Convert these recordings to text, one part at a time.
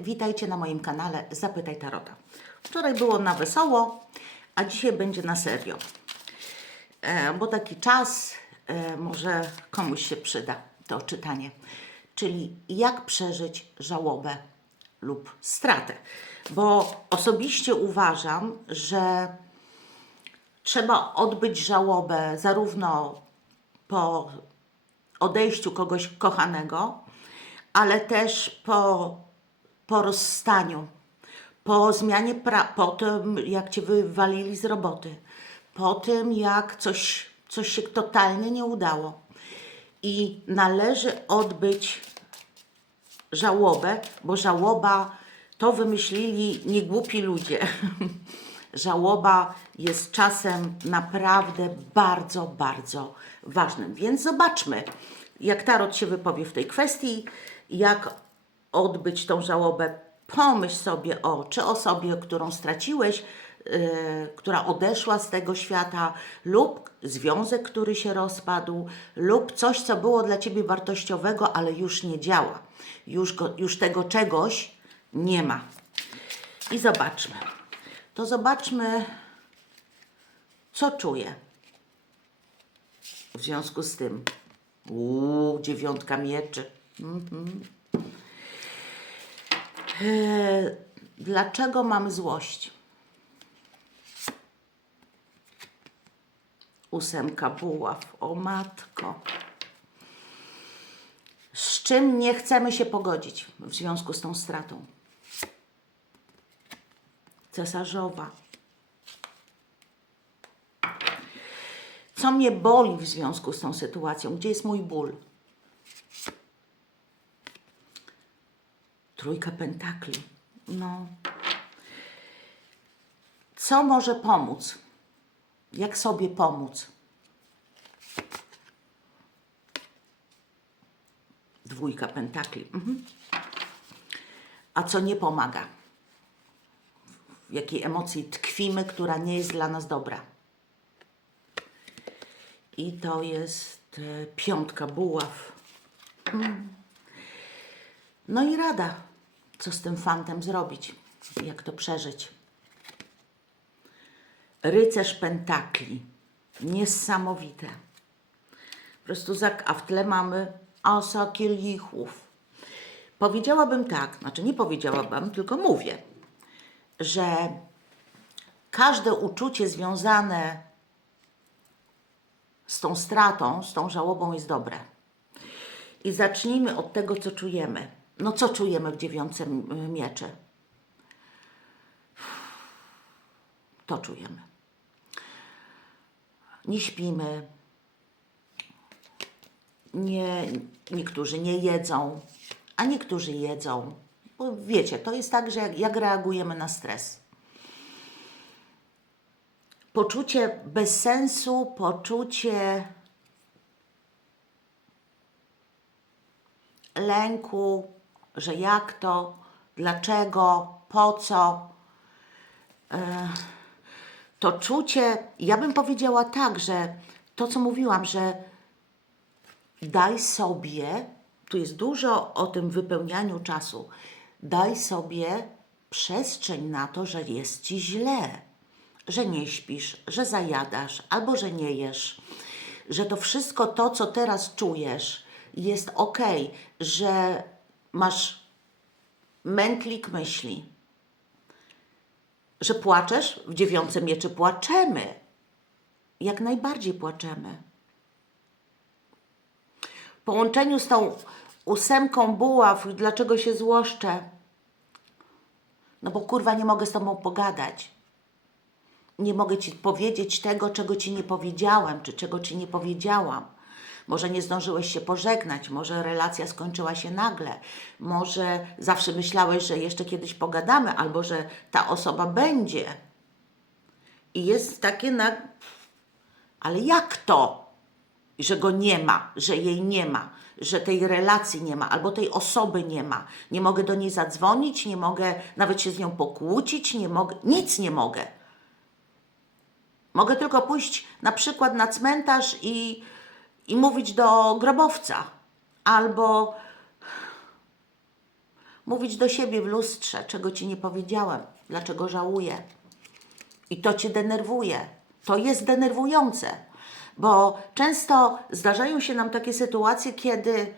witajcie na moim kanale Zapytaj Tarota. Wczoraj było na wesoło, a dzisiaj będzie na serio. E, bo taki czas e, może komuś się przyda to czytanie. Czyli jak przeżyć żałobę lub stratę. Bo osobiście uważam, że trzeba odbyć żałobę zarówno po odejściu kogoś kochanego, ale też po, po rozstaniu, po zmianie, pra- po tym jak cię wywalili z roboty, po tym jak coś, coś się totalnie nie udało. I należy odbyć żałobę, bo żałoba to wymyślili niegłupi ludzie. Żałoba jest czasem naprawdę bardzo, bardzo ważnym. Więc zobaczmy, jak Tarot się wypowie w tej kwestii, jak odbyć tą żałobę. Pomyśl sobie o, czy osobie, którą straciłeś, yy, która odeszła z tego świata, lub związek, który się rozpadł, lub coś, co było dla ciebie wartościowego, ale już nie działa. Już, go, już tego czegoś nie ma. I zobaczmy. To zobaczmy, co czuję w związku z tym. Uuu, dziewiątka mieczy. Mhm. Eee, dlaczego mam złość? Ósemka buław, o matko. Z czym nie chcemy się pogodzić w związku z tą stratą? Cesarzowa. Co mnie boli w związku z tą sytuacją? Gdzie jest mój ból? Trójka pentakli. No. Co może pomóc? Jak sobie pomóc? Dwójka pentakli. Mhm. A co nie pomaga? W jakiej emocji tkwimy, która nie jest dla nas dobra? I to jest e, piątka buław. Mm. No i rada, co z tym fantem zrobić, jak to przeżyć. Rycerz pentakli. Niesamowite. Po prostu zak, a w tle mamy asa kielichów. Powiedziałabym tak, znaczy nie powiedziałabym, tylko mówię, że każde uczucie związane z tą stratą, z tą żałobą jest dobre. I zacznijmy od tego, co czujemy. No co czujemy w dziewiątce m- mieczy? To czujemy. Nie śpimy. Nie, niektórzy nie jedzą, a niektórzy jedzą. Bo wiecie, to jest tak, że jak, jak reagujemy na stres. Poczucie bezsensu, poczucie lęku, że jak to, dlaczego, po co. E, To czucie, ja bym powiedziała tak, że to, co mówiłam, że daj sobie, tu jest dużo o tym wypełnianiu czasu, daj sobie przestrzeń na to, że jest ci źle, że nie śpisz, że zajadasz albo że nie jesz, że to wszystko to, co teraz czujesz, jest ok, że masz mętlik myśli, że płaczesz w dziewiątce mieczy, płaczemy. Jak najbardziej płaczemy. W połączeniu z tą ósemką buław, dlaczego się złoszczę? No bo kurwa nie mogę z tobą pogadać. Nie mogę ci powiedzieć tego, czego ci nie powiedziałem, czy czego ci nie powiedziałam. Może nie zdążyłeś się pożegnać, może relacja skończyła się nagle, może zawsze myślałeś, że jeszcze kiedyś pogadamy, albo że ta osoba będzie. I jest takie na. Ale jak to? Że go nie ma, że jej nie ma, że tej relacji nie ma, albo tej osoby nie ma. Nie mogę do niej zadzwonić, nie mogę nawet się z nią pokłócić, nie mogę, nic nie mogę. Mogę tylko pójść na przykład na cmentarz i, i mówić do grobowca. Albo mówić do siebie w lustrze, czego ci nie powiedziałem, dlaczego żałuję. I to cię denerwuje. To jest denerwujące, bo często zdarzają się nam takie sytuacje, kiedy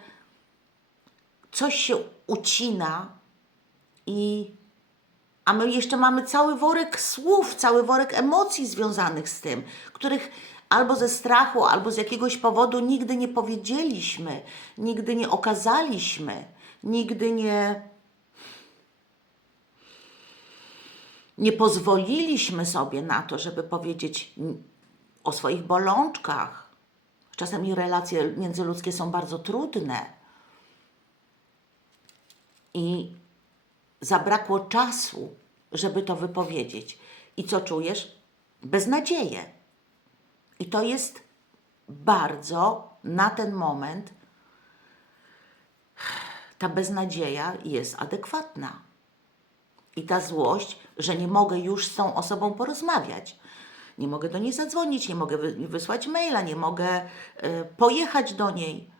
coś się ucina i a my jeszcze mamy cały worek słów, cały worek emocji związanych z tym, których albo ze strachu, albo z jakiegoś powodu nigdy nie powiedzieliśmy, nigdy nie okazaliśmy, nigdy nie. Nie pozwoliliśmy sobie na to, żeby powiedzieć o swoich bolączkach. Czasami relacje międzyludzkie są bardzo trudne. I zabrakło czasu, żeby to wypowiedzieć. I co czujesz? Beznadzieję. I to jest bardzo na ten moment ta beznadzieja jest adekwatna. I ta złość, że nie mogę już z tą osobą porozmawiać. Nie mogę do niej zadzwonić, nie mogę wy- wysłać maila, nie mogę y, pojechać do niej,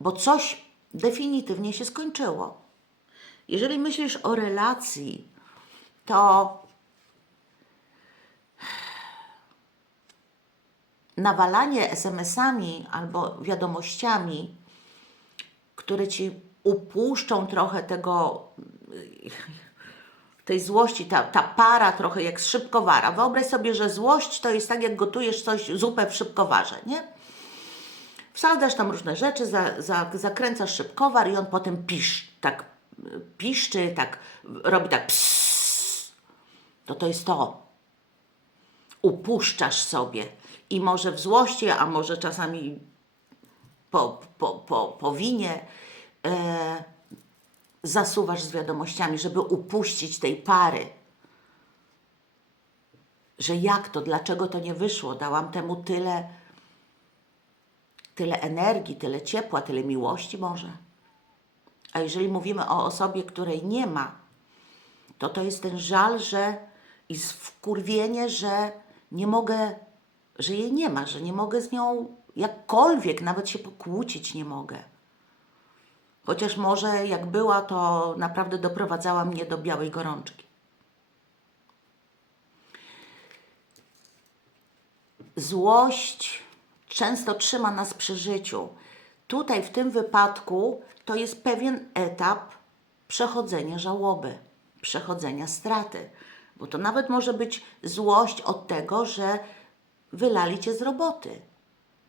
bo coś definitywnie się skończyło. Jeżeli myślisz o relacji, to nawalanie SMS-ami albo wiadomościami, które ci upuszczą trochę tego, tej złości, ta, ta para trochę jak z szybkowara. Wyobraź sobie, że złość to jest tak, jak gotujesz coś, zupę w szybkowarze, nie? Wsadzasz tam różne rzeczy, za, za, zakręcasz szybkowar i on potem pisz, tak y, piszczy, tak robi tak psss. To to jest to. Upuszczasz sobie i może w złości, a może czasami po, po, po, po winie e, zasuwasz z wiadomościami, żeby upuścić tej pary. Że jak to, dlaczego to nie wyszło? Dałam temu tyle, tyle energii, tyle ciepła, tyle miłości może. A jeżeli mówimy o osobie, której nie ma, to to jest ten żal, że i wkurwienie, że nie mogę, że jej nie ma, że nie mogę z nią jakkolwiek nawet się pokłócić nie mogę. Chociaż może jak była, to naprawdę doprowadzała mnie do białej gorączki. Złość często trzyma nas przy życiu. Tutaj w tym wypadku to jest pewien etap przechodzenia żałoby, przechodzenia straty. Bo to nawet może być złość od tego, że wylali cię z roboty.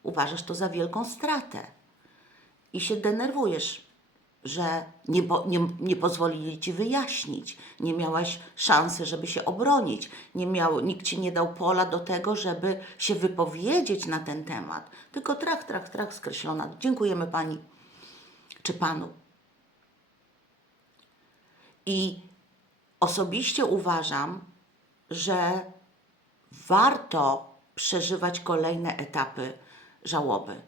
Uważasz to za wielką stratę i się denerwujesz, że nie, po, nie, nie pozwolili ci wyjaśnić, nie miałaś szansy, żeby się obronić, nie miał, nikt ci nie dał pola do tego, żeby się wypowiedzieć na ten temat. Tylko trach, trach, trach skreślona. Dziękujemy pani czy panu. I osobiście uważam, że warto przeżywać kolejne etapy żałoby.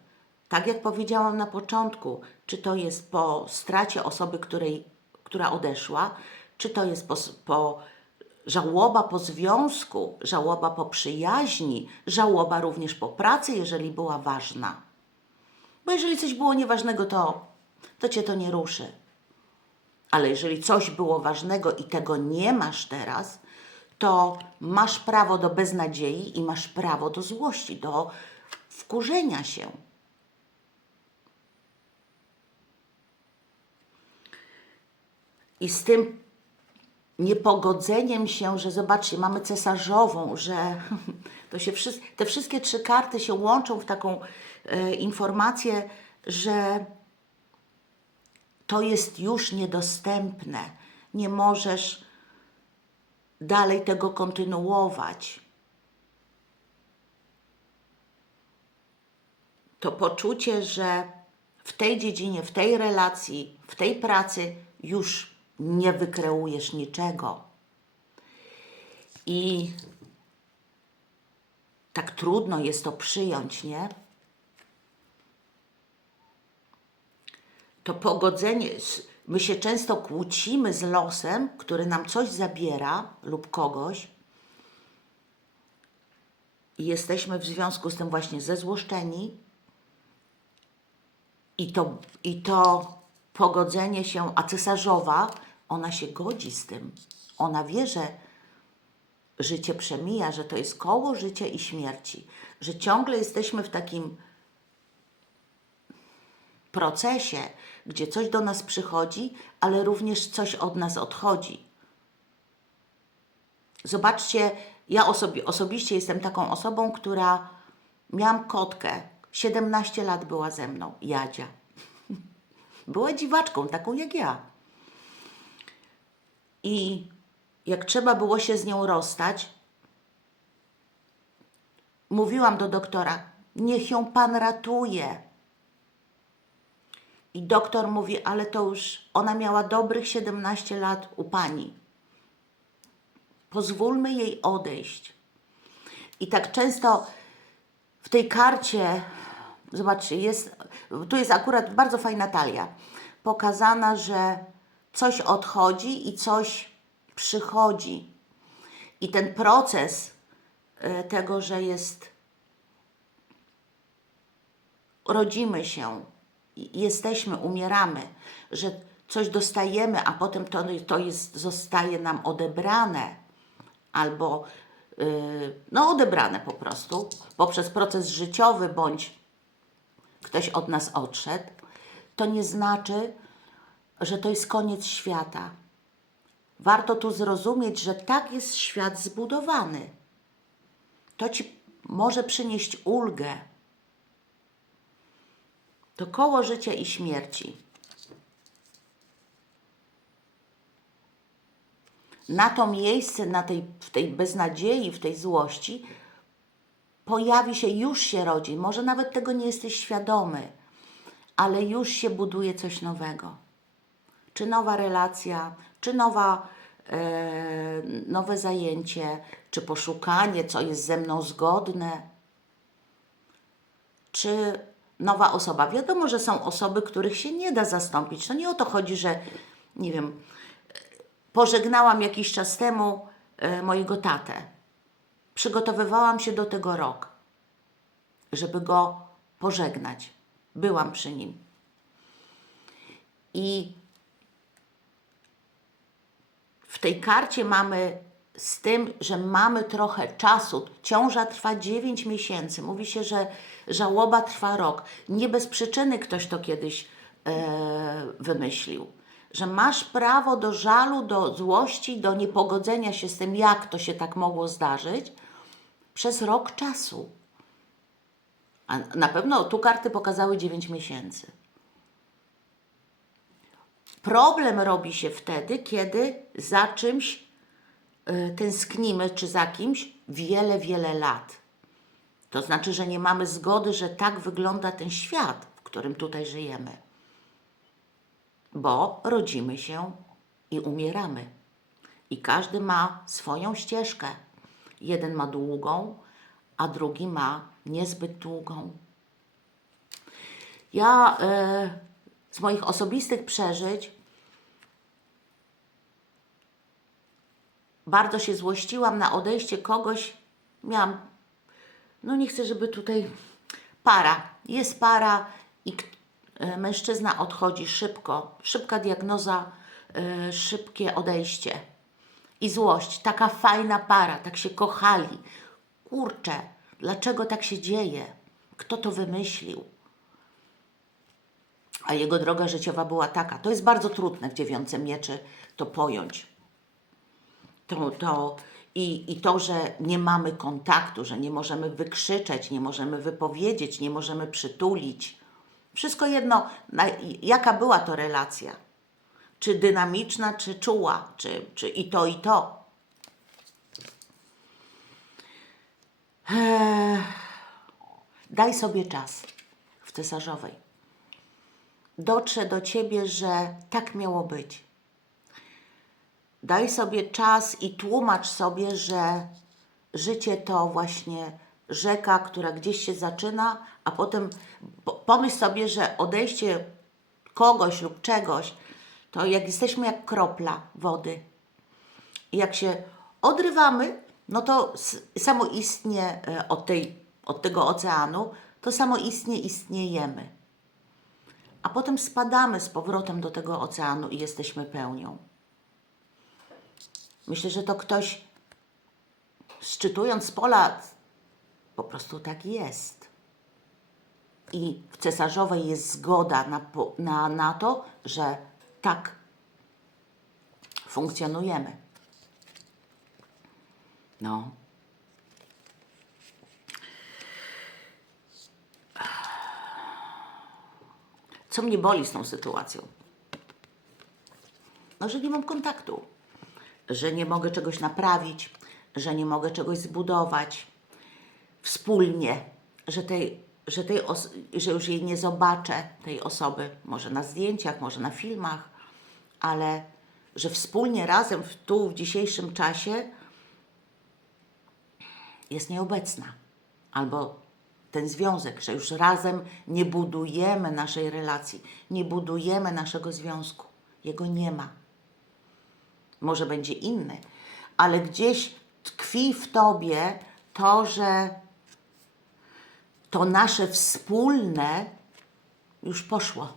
Tak jak powiedziałam na początku, czy to jest po stracie osoby, której, która odeszła, czy to jest po, po żałoba po związku, żałoba po przyjaźni, żałoba również po pracy, jeżeli była ważna. Bo jeżeli coś było nieważnego, to, to cię to nie ruszy. Ale jeżeli coś było ważnego i tego nie masz teraz, to masz prawo do beznadziei i masz prawo do złości, do wkurzenia się. I z tym niepogodzeniem się, że zobaczcie, mamy cesarzową, że to się wszys- te wszystkie trzy karty się łączą w taką e, informację, że to jest już niedostępne. Nie możesz dalej tego kontynuować. To poczucie, że w tej dziedzinie, w tej relacji, w tej pracy już nie wykreujesz niczego. I tak trudno jest to przyjąć, nie? to pogodzenie, z- my się często kłócimy z losem, który nam coś zabiera lub kogoś. I jesteśmy w związku z tym właśnie zezłoszczeni i to, i to pogodzenie się, a cesarzowa, ona się godzi z tym. Ona wie, że życie przemija, że to jest koło życia i śmierci, że ciągle jesteśmy w takim procesie, gdzie coś do nas przychodzi, ale również coś od nas odchodzi. Zobaczcie, ja osobi- osobiście jestem taką osobą, która miałam kotkę. 17 lat była ze mną, Jadzia. Była dziwaczką, taką jak ja. I jak trzeba było się z nią rozstać, mówiłam do doktora, niech ją pan ratuje. I doktor mówi, ale to już ona miała dobrych 17 lat u pani. Pozwólmy jej odejść. I tak często w tej karcie, zobaczcie, jest, tu jest akurat bardzo fajna talia, pokazana, że coś odchodzi i coś przychodzi. I ten proces e, tego, że jest, rodzimy się, jesteśmy, umieramy, że coś dostajemy, a potem to, to jest, zostaje nam odebrane, albo yy, no odebrane po prostu, poprzez proces życiowy, bądź ktoś od nas odszedł, to nie znaczy, że to jest koniec świata. Warto tu zrozumieć, że tak jest świat zbudowany. To ci może przynieść ulgę. To koło życia i śmierci. Na to miejsce, na tej, w tej beznadziei, w tej złości, pojawi się, już się rodzi. Może nawet tego nie jesteś świadomy, ale już się buduje coś nowego. Czy nowa relacja, czy nowa, e, nowe zajęcie, czy poszukanie, co jest ze mną zgodne czy nowa osoba. Wiadomo, że są osoby, których się nie da zastąpić. To nie o to chodzi, że nie wiem, pożegnałam jakiś czas temu e, mojego tatę. Przygotowywałam się do tego rok, żeby go pożegnać. Byłam przy nim. I w tej karcie mamy z tym, że mamy trochę czasu. Ciąża trwa 9 miesięcy. Mówi się, że żałoba trwa rok. Nie bez przyczyny ktoś to kiedyś e, wymyślił. Że masz prawo do żalu, do złości, do niepogodzenia się z tym, jak to się tak mogło zdarzyć, przez rok czasu. A na pewno tu karty pokazały 9 miesięcy. Problem robi się wtedy, kiedy za czymś tęsknimy, czy za kimś wiele, wiele lat. To znaczy, że nie mamy zgody, że tak wygląda ten świat, w którym tutaj żyjemy. Bo rodzimy się i umieramy. I każdy ma swoją ścieżkę. Jeden ma długą, a drugi ma niezbyt długą. Ja e, z moich osobistych przeżyć bardzo się złościłam na odejście kogoś. Miałam, no nie chcę, żeby tutaj para, jest para i e, mężczyzna odchodzi szybko, szybka diagnoza, e, szybkie odejście. I złość, taka fajna para, tak się kochali. Kurczę, dlaczego tak się dzieje? Kto to wymyślił? a jego droga życiowa była taka. To jest bardzo trudne w dziewiątce mieczy to pojąć. To, to, i, I to, że nie mamy kontaktu, że nie możemy wykrzyczeć, nie możemy wypowiedzieć, nie możemy przytulić. Wszystko jedno, jaka była to relacja. Czy dynamiczna, czy czuła, czy, czy i to, i to. Eee, daj sobie czas w cesarzowej dotrze do ciebie, że tak miało być. Daj sobie czas i tłumacz sobie, że życie to właśnie rzeka, która gdzieś się zaczyna, a potem po- pomyśl sobie, że odejście kogoś lub czegoś, to jak jesteśmy jak kropla wody. I jak się odrywamy, no to samoistnie e, od, tej, od tego oceanu, to samoistnie istniejemy a potem spadamy z powrotem do tego oceanu i jesteśmy pełnią. Myślę, że to ktoś, szczytując z pola, po prostu tak jest. I w cesarzowej jest zgoda na, na, na to, że tak funkcjonujemy. No. Co mnie boli z tą sytuacją? No, że nie mam kontaktu, że nie mogę czegoś naprawić, że nie mogę czegoś zbudować wspólnie, że, tej, że, tej że już jej nie zobaczę, tej osoby, może na zdjęciach, może na filmach, ale że wspólnie razem w, tu w dzisiejszym czasie jest nieobecna. Albo ten związek, że już razem nie budujemy naszej relacji, nie budujemy naszego związku. Jego nie ma. Może będzie inny, ale gdzieś tkwi w tobie to, że to nasze wspólne już poszło.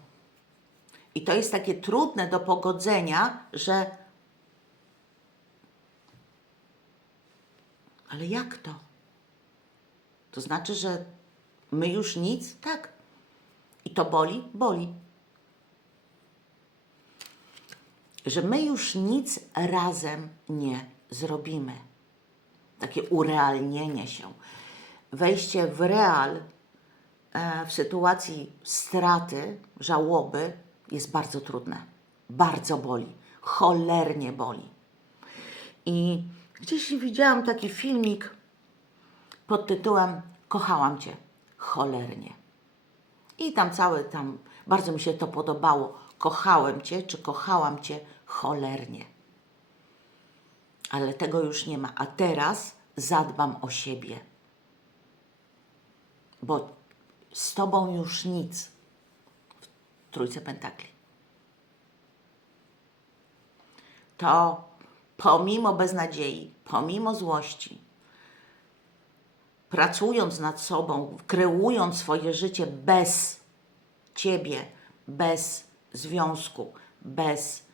I to jest takie trudne do pogodzenia, że. Ale jak to? To znaczy, że my już nic? Tak. I to boli? Boli. Że my już nic razem nie zrobimy. Takie urealnienie się. Wejście w real e, w sytuacji straty, żałoby jest bardzo trudne. Bardzo boli. Cholernie boli. I gdzieś widziałam taki filmik pod tytułem Kochałam Cię cholernie. I tam całe tam, bardzo mi się to podobało. Kochałem Cię, czy kochałam Cię cholernie. Ale tego już nie ma. A teraz zadbam o siebie. Bo z Tobą już nic. W Trójce Pentakli. To pomimo beznadziei, pomimo złości, pracując nad sobą, kreując swoje życie bez ciebie, bez związku, bez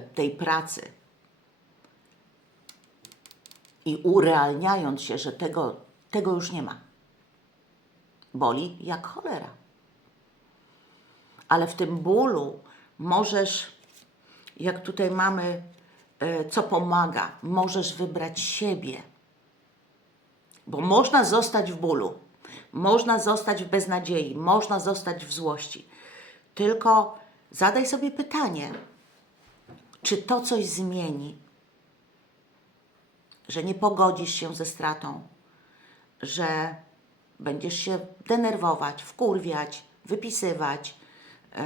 tej pracy i urealniając się, że tego, tego już nie ma. Boli jak cholera. Ale w tym bólu możesz, jak tutaj mamy, e, co pomaga, możesz wybrać siebie. Bo można zostać w bólu, można zostać w beznadziei, można zostać w złości. Tylko zadaj sobie pytanie, czy to coś zmieni, że nie pogodzisz się ze stratą, że będziesz się denerwować, wkurwiać, wypisywać, e,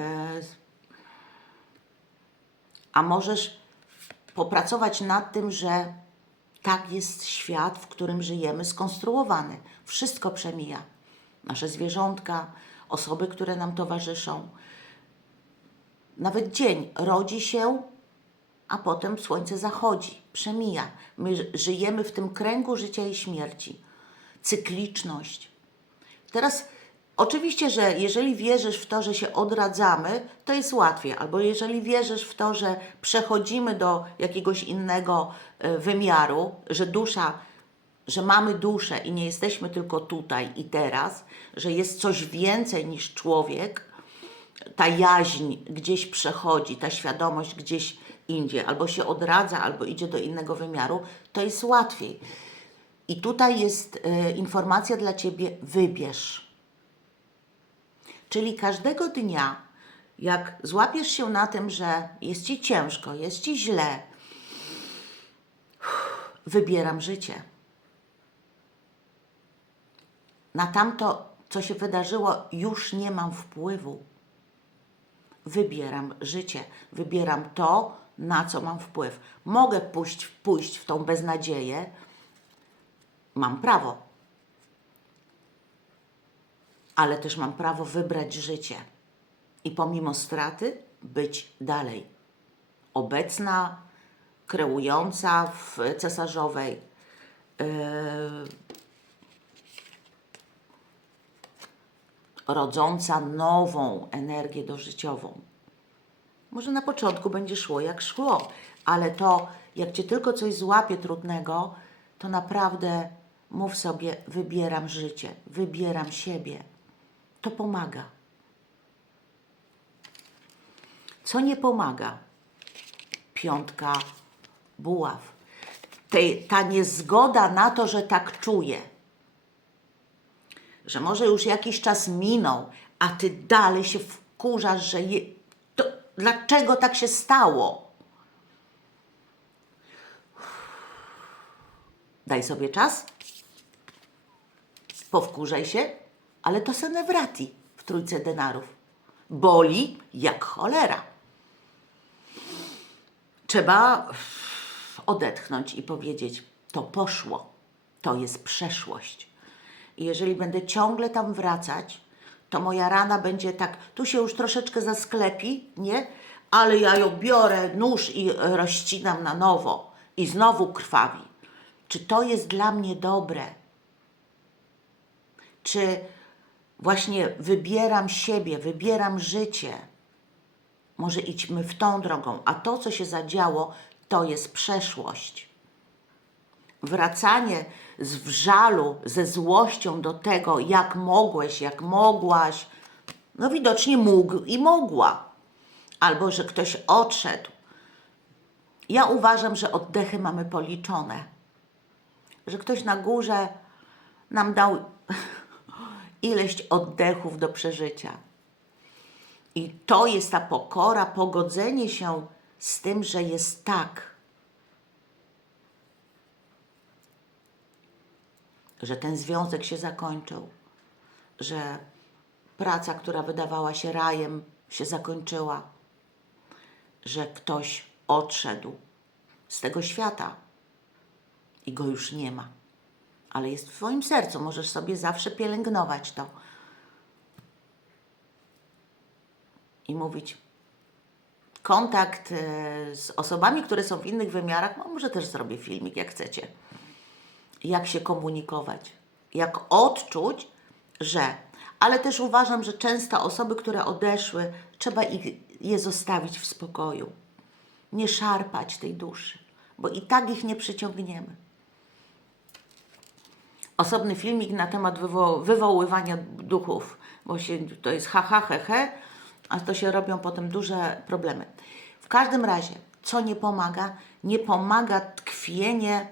a możesz popracować nad tym, że tak jest świat, w którym żyjemy, skonstruowany. Wszystko przemija. Nasze zwierzątka, osoby, które nam towarzyszą. Nawet dzień rodzi się, a potem słońce zachodzi, przemija. My ży- żyjemy w tym kręgu życia i śmierci. Cykliczność. Teraz oczywiście, że jeżeli wierzysz w to, że się odradzamy, to jest łatwiej. Albo jeżeli wierzysz w to, że przechodzimy do jakiegoś innego e, wymiaru, że dusza, że mamy duszę i nie jesteśmy tylko tutaj i teraz, że jest coś więcej niż człowiek, ta jaźń gdzieś przechodzi, ta świadomość gdzieś indziej, albo się odradza, albo idzie do innego wymiaru, to jest łatwiej. I tutaj jest e, informacja dla Ciebie: wybierz. Czyli każdego dnia, jak złapiesz się na tym, że jest Ci ciężko, jest Ci źle, wybieram życie. Na tamto, co się wydarzyło, już nie mam wpływu. Wybieram życie, wybieram to, na co mam wpływ. Mogę pójść, pójść w tą beznadzieję, mam prawo, ale też mam prawo wybrać życie i pomimo straty być dalej. Obecna, kreująca w cesarzowej. Yy, rodząca nową energię dożyciową. Może na początku będzie szło jak szło, ale to, jak cię tylko coś złapie trudnego, to naprawdę mów sobie: wybieram życie, wybieram siebie. To pomaga. Co nie pomaga? Piątka buław. Ta niezgoda na to, że tak czuję. Że może już jakiś czas minął, a ty dalej się wkurzasz, że je, to, dlaczego tak się stało? Daj sobie czas, powkurzaj się, ale to senewrati w trójce denarów. Boli jak cholera. Trzeba odetchnąć i powiedzieć: To poszło, to jest przeszłość. I jeżeli będę ciągle tam wracać, to moja rana będzie tak, tu się już troszeczkę zasklepi, nie? Ale ja ją biorę, nóż i e, rozcinam na nowo i znowu krwawi. Czy to jest dla mnie dobre? Czy właśnie wybieram siebie, wybieram życie? Może idźmy w tą drogą, a to, co się zadziało, to jest przeszłość. Wracanie z w żalu, ze złością do tego, jak mogłeś, jak mogłaś, no widocznie mógł i mogła, albo że ktoś odszedł. Ja uważam, że oddechy mamy policzone, że ktoś na górze nam dał ileś oddechów do przeżycia. I to jest ta pokora, pogodzenie się z tym, że jest tak. Że ten związek się zakończył, że praca, która wydawała się rajem, się zakończyła, że ktoś odszedł z tego świata i go już nie ma, ale jest w Twoim sercu. Możesz sobie zawsze pielęgnować to i mówić. Kontakt e, z osobami, które są w innych wymiarach, no może też zrobię filmik, jak chcecie. Jak się komunikować, jak odczuć, że. Ale też uważam, że często osoby, które odeszły, trzeba ich, je zostawić w spokoju. Nie szarpać tej duszy, bo i tak ich nie przyciągniemy. Osobny filmik na temat wywo- wywoływania duchów, bo się, to jest ha, ha, he, he, a to się robią potem duże problemy. W każdym razie, co nie pomaga? Nie pomaga tkwienie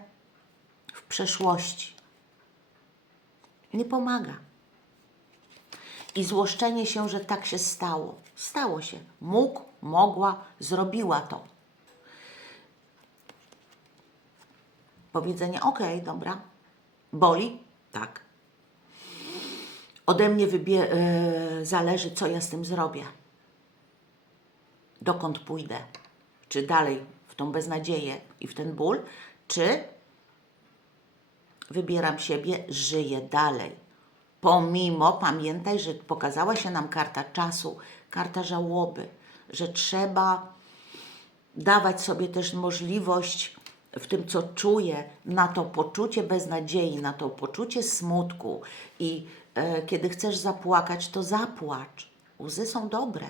przeszłości. Nie pomaga. I złoszczenie się, że tak się stało. Stało się. Mógł, mogła, zrobiła to. Powiedzenie, okej, dobra. Boli? Tak. Ode mnie wybie- e, zależy, co ja z tym zrobię. Dokąd pójdę. Czy dalej w tą beznadzieję i w ten ból, czy wybieram siebie, żyję dalej. Pomimo, pamiętaj, że pokazała się nam karta czasu, karta żałoby, że trzeba dawać sobie też możliwość w tym, co czuję, na to poczucie beznadziei, na to poczucie smutku. I e, kiedy chcesz zapłakać, to zapłacz. Łzy są dobre.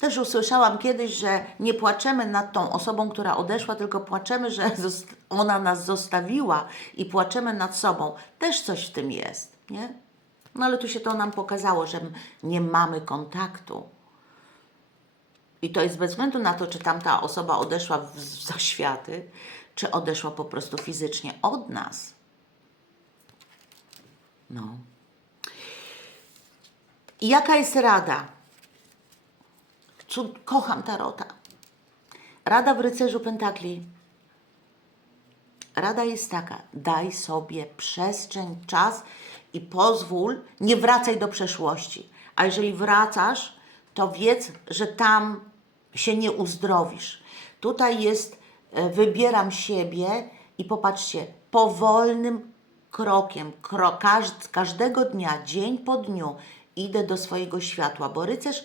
Też usłyszałam kiedyś, że nie płaczemy nad tą osobą, która odeszła, tylko płaczemy, że ona nas zostawiła i płaczemy nad sobą. Też coś w tym jest, nie? No ale tu się to nam pokazało, że nie mamy kontaktu. I to jest bez względu na to, czy tamta osoba odeszła w zaświaty, czy odeszła po prostu fizycznie od nas. No. I jaka jest rada? Cud, kocham tarota. Rada w rycerzu pentakli. Rada jest taka: daj sobie przestrzeń, czas i pozwól, nie wracaj do przeszłości. A jeżeli wracasz, to wiedz, że tam się nie uzdrowisz. Tutaj jest, e, wybieram siebie i popatrzcie, powolnym krokiem, kro, każd, każdego dnia, dzień po dniu idę do swojego światła, bo rycerz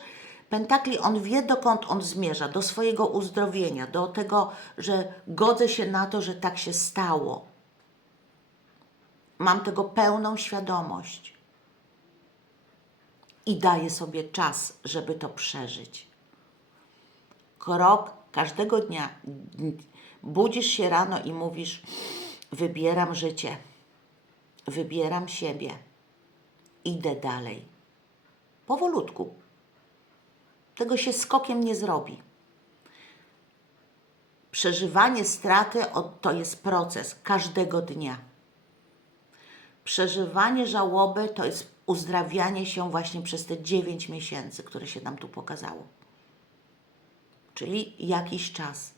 pentakli, on wie dokąd on zmierza, do swojego uzdrowienia, do tego, że godzę się na to, że tak się stało. Mam tego pełną świadomość. i daję sobie czas, żeby to przeżyć. Krok każdego dnia budzisz się rano i mówisz: Wybieram życie, wybieram siebie, idę dalej. Powolutku. Tego się skokiem nie zrobi. Przeżywanie straty to jest proces każdego dnia. Przeżywanie żałoby to jest uzdrawianie się właśnie przez te 9 miesięcy, które się nam tu pokazało. Czyli jakiś czas.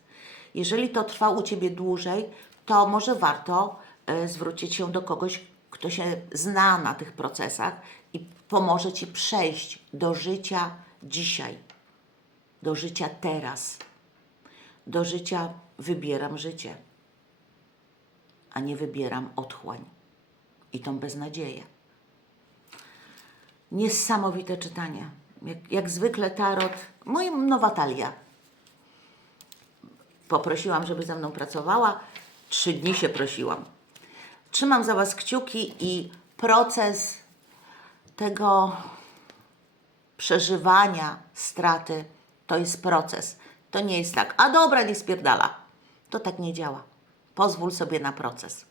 Jeżeli to trwa u Ciebie dłużej, to może warto e, zwrócić się do kogoś, kto się zna na tych procesach i pomoże Ci przejść do życia dzisiaj, do życia teraz, do życia wybieram życie, a nie wybieram otchłań i tą beznadzieję. Niesamowite czytanie. Jak, jak zwykle tarot, moja nowa talia. Poprosiłam, żeby ze mną pracowała. Trzy dni się prosiłam. Trzymam za Was kciuki i proces tego przeżywania straty to jest proces. To nie jest tak, a dobra, nie spierdala. To tak nie działa. Pozwól sobie na proces.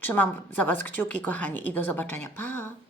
Trzymam za Was kciuki, kochani, i do zobaczenia. Pa!